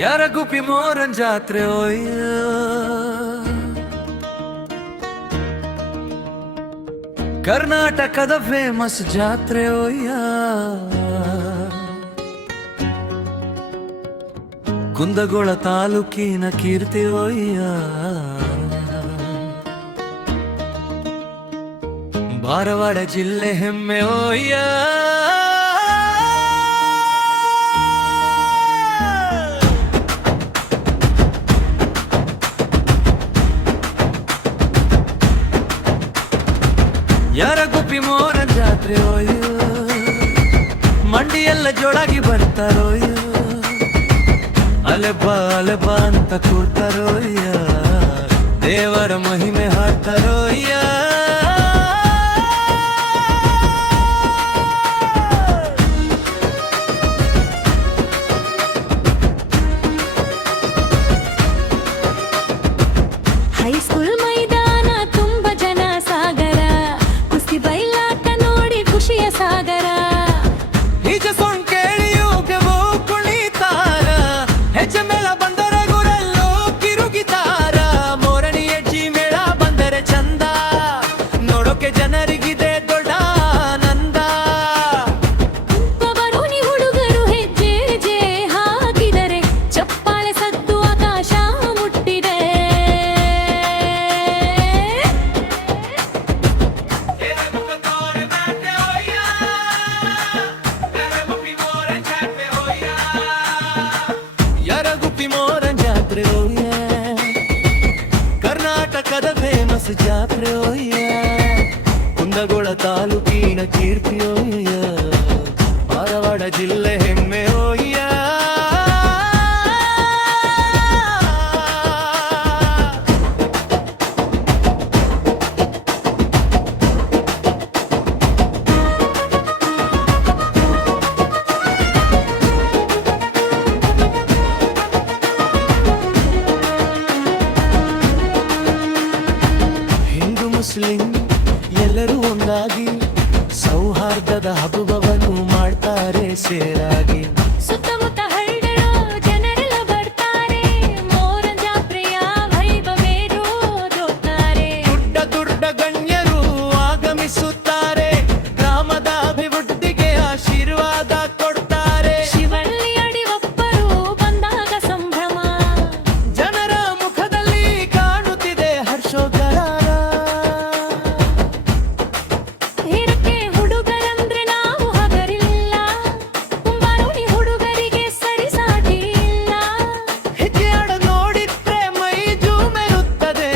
ಯಾರಗುಪ್ಪಿ Moran ಜಾತ್ರೆ ಒಯ್ಯ ಕರ್ನಾಟಕದ famous ಜಾತ್ರೆ ಒಯ್ಯ ಕುಂದಗೋಳ ತಾಲೂಕಿನ ಕೀರ್ತಿ ಒಯ್ಯ ಧಾರವಾಡ ಜಿಲ್ಲೆ ಹೆಮ್ಮೆ ಒಯ್ಯ ಯಾರಗುಪ್ಪಿ ಮೋರನ್ ಜಾತ್ರೆ ಒಯ್ಯ ಮಂಡಿಯೆಲ್ಲ ಜೋಳಾಗಿ ಬರ್ತಾರೋಯ್ಯ ಅಲೆಬ ಅಂತ ಕೂರ್ತಾರೋಯ್ಯ ದೇವರ ಮಹಿಮೆ ಹಾಡ್ತಾರೋಯ್ಯ ಹೈಸ್ಕೂಲ್ ಮೈದಾನ ತುಂಬ ಜನ ಸಾಗರ ಕುಸ್ತಿ ಬಯಲಾಟ ನೋಡಿ ಖುಷಿಯ ಸಾಗರ ಈಜ ಸೊಂಡ್ ಕೇಳಿಯುಗೆವೋ ಕುಣಿತಾರ ಹೆಜ್ಜೆ ಮೇಳ ಬಂದರೆ ಗುರಲ್ಲೋ ಕಿರುಗಿತಾರ ಮೋರಣಿ ಹೆಜ್ಜಿ ಮೇಳ ಬಂದರೆ ಚಂದ ನೋಡೋಕೆ ಜನರಿಗಿದೆ ದೊಡ್ಡ ಆನಂದ ಬಬರೋನಿ ಹುಡುಗರು ಹೆಜ್ಜೆ ಹೆಜ್ಜೆ ಹಾಕಿದರೆ ಚಪ್ಪಾಳೆ ಸದ್ದು ಆಕಾಶ ಮುಟ್ಟಿದೆ ಯಾರಗುಪ್ಪಿ ಮೋರನ್ ಜಾತ್ರೆ ಒಯ್ಯ ಕರ್ನಾಟಕದ ಫೇಮಸ್ ಜಾತ್ರೆ ಒಯ್ಯ ಕುಂದಗೋಳ ತಾಲೂಕಿನ ಕೀರ್ತಿ ಒಯ್ಯ ಧಾರವಾಡ ಜಿಲ್ಲೆ ಹೆಮ್ಮೆ ಒಯ್ಯ ಹಿಂದೂ ಮುಸ್ಲಿಂ ಎಲ್ಲರೂ ಒಂದಾಗಿ ಸೌಹಾರ್ದದ ಹಬ್ಬವನ್ನು ಮಾಡ್ತಾರೆ ಸೇರಾಗಿ ಸುತ್ತಮುತ್ತ ಹಳ್ಳಿಗಳು ಜನರೆಲ್ಲ ಬರ್ತಾರೆ ಮೋರನ್ ಜಾತ್ರೆಯ ವೈಭವೇರು ದೊಡ್ತಾರೆ ದೊಡ್ಡ ಗಣ್ಯರು ಆಗಮಿಸುತ್ತಾರೆ ಗ್ರಾಮದ ಅಭಿವೃದ್ಧಿಗೆ ಆಶೀರ್ವಾದ ಕೊಡ್ತಾರೆ ಶಿವಳ್ಳಿ ಅಡಿ ಒಬ್ಬರು ಬಂದಾಗ ಸಂಭ್ರಮ ಜನರ ಮುಖದಲ್ಲಿ ಕಾಣುತ್ತಿದೆ ಹರ್ಷೋಗರಾರ ಇದಕ್ಕೆ ಹುಡುಗರಂದ್ರೆ ನಾವು ಹಗರಿಲ್ಲ ಕುಂಬಾರೋಣಿ ಹುಡುಗರಿಗೆ ಸರಿಸಾಟಿ ಇಲ್ಲ ಹೆಜ್ಜೆ ಆಡ ನೋಡಿದ್ರೆ ಮೈ ಜೂಮೆರುತ್ತದೆ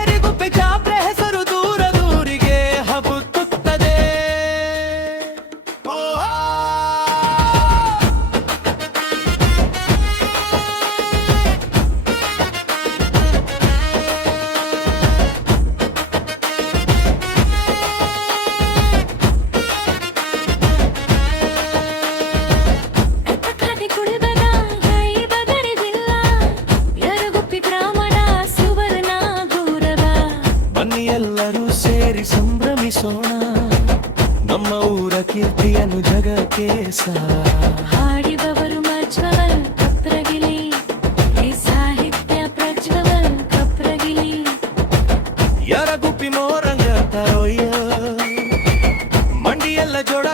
ಎರಿಗುಪ್ಪೆ ಜಾತ್ರೆ ಹೆಸರು ದೂರ ದೂರಿಗೆ ಹಬ್ಬುತ್ತದೆ ಕಥೆ ಕುಡಿದಾಗ ಕೈ ಬದರಿದಿಲ್ಲ ಯರಗುಪ್ಪಿ ಬ್ರಾಹ್ಮಣ ಸುವರ್ಣ ಗೌರವ ಬನ್ನಿ ಎಲ್ಲರೂ ಸೇರಿ ಸಂಭ್ರಮಿಸೋಣ ನಮ್ಮ ಊರ ಕೀರ್ತಿಯನ್ನು ಜಗಕ್ಕೆ ಹಾಡಿದವರು ಮಜ್ವಲ್ ಕಪ್ರಗಿಲಿ ಈ ಸಾಹಿತ್ಯ ಪ್ರಜ್ವಲ್ ಕಪ್ರಗಿಲಿ ಯಾರಗುಪ್ಪಿ ಮೋರಂಗ ತರೋಯ್ಯ ಮಂಡಿಯೆಲ್ಲ ಜೋಡ